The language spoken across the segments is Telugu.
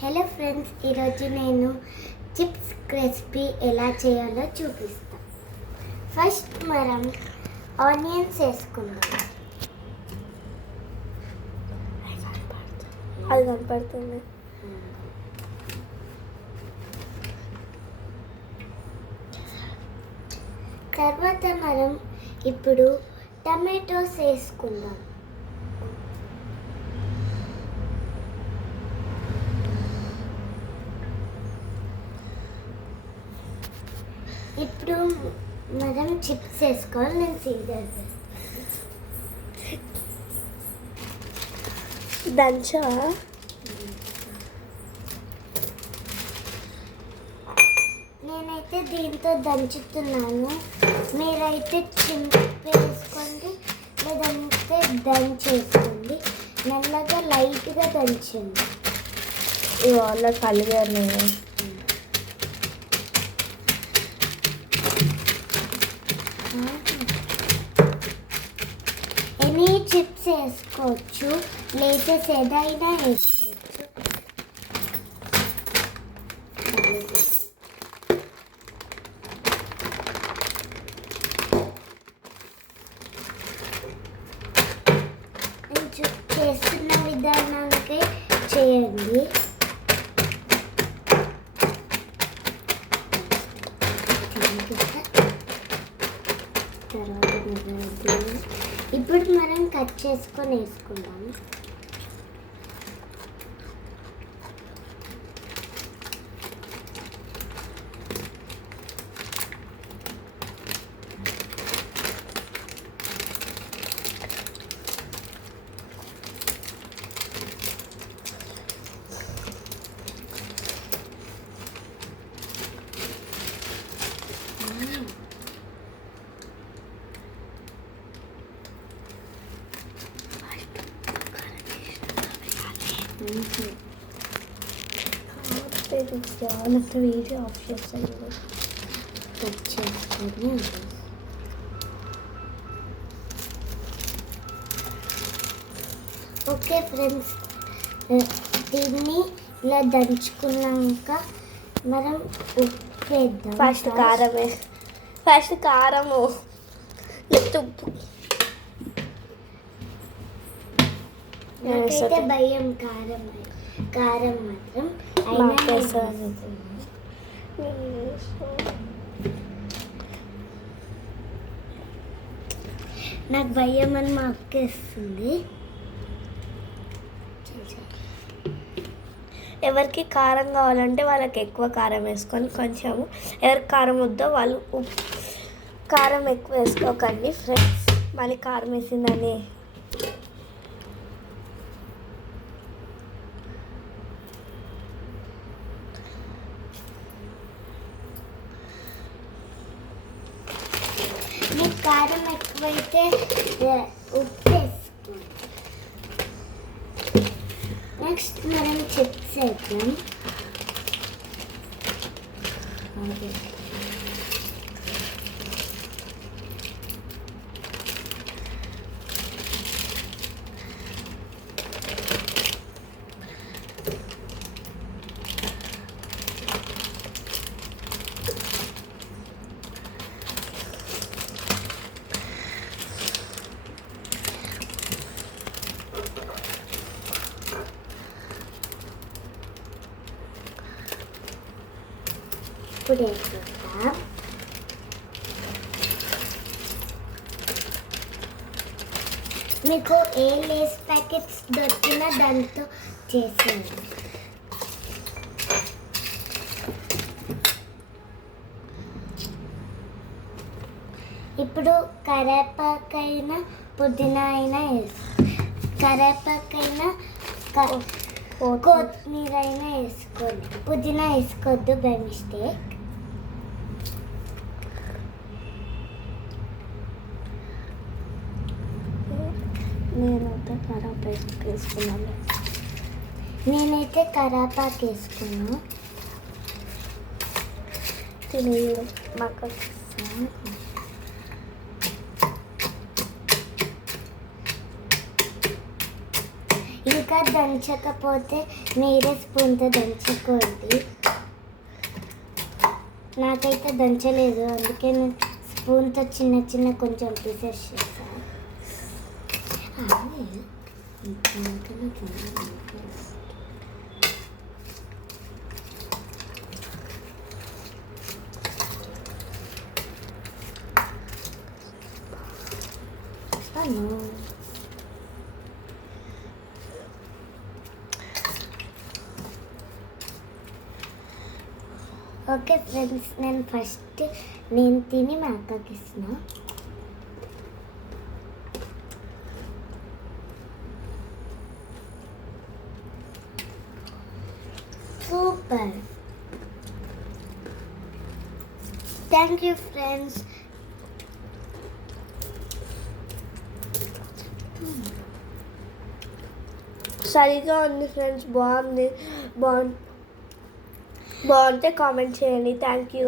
హలో ఫ్రెండ్స్, ఈరోజు నేను చిప్స్ క్రిస్పీ ఎలా చేయాలో చూపిస్తాను. ఫస్ట్ మనం ఆనియన్స్ వేసుకుందాం. అది కనపడుతుంది. తర్వాత మనం ఇప్పుడు టమాటోస్ వేసుకుందాం. ఇప్పుడు మనం చిప్స్ వేసుకోవాలి. నేను సీజర్ దంచా నేనైతే దీంతో దంచుతున్నాను. మీరైతే చింపేసుకోండి, లేదంటే దంచేసుకోండి. నల్లగా లైట్గా దంచండి. ఇవాళ కలిగారు నేను. ఎనీ చిప్స్ వేసుకోవచ్చు, లేటెస్ట్ ఏదైనా వేసుకోవచ్చు. నేను చేస్తున్న విధానానికి చేయండి. ఇప్పుడు మనం కట్ చేసుకొని వేసుకుందాం. వీడియో ఆఫ్ చేస్తాను. కట్ చేసుకొని ఓకే ఫ్రెండ్స్, దీన్ని ఇలా దంచుకున్నాక మనం ఉప్పు వేద్దాం. ఫస్ట్ కారము ఉప్పు. నాకైతే భయం కారం మాత్రం అయినా నాకు భయం అని మా అక్క వేస్తుంది. ఎవరికి కారం కావాలంటే వాళ్ళకి ఎక్కువ కారం వేసుకొని, కొంచెము ఎవరికి కారం వద్దో వాళ్ళు కారం ఎక్కువ వేసుకోకండి ఫ్రెండ్స్. మళ్ళీ కారం వేసిందని మీకు కారం ఎక్కువైతే ఉప్పు వేసుకోండి. నెక్స్ట్ మనం చిప్స్ వేద్దాం. ఇప్పుడు వేసుకుంటాం. మీకు ఏ లేస్ ప్యాకెట్స్ దొరికినా దాంతో చేసేయండి. ఇప్పుడు కరేపాకైనా పుదీనా అయినా కరేపాకైనా కొత్తిమీర అయినా వేసుకోండి. పుదీనా వేసుకోవద్దు బై మిస్టేక్. నేనైతే కరాపాకు వేసుకున్నాను. నేనైతే కరాపాకు వేసుకున్నాను. తినేయడు మాకు. ఇంకా దంచకపోతే మీరే స్పూన్తో దంచుకోండి. నాకైతే దంచలేదు, అందుకే నేను స్పూన్తో చిన్న చిన్న కొంచెం పీసెస్ చేశాను. ఓకే ఫ్రెండ్స్, నేను ఫస్ట్ నేను తిని మా అక్కకి ఇస్తున్నా. Super, thank you friends. సరిగా ఉంది ఫ్రెండ్స్, బాగుంటే కామెంట్ చేయండి. Thank you.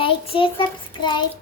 Like share subscribe.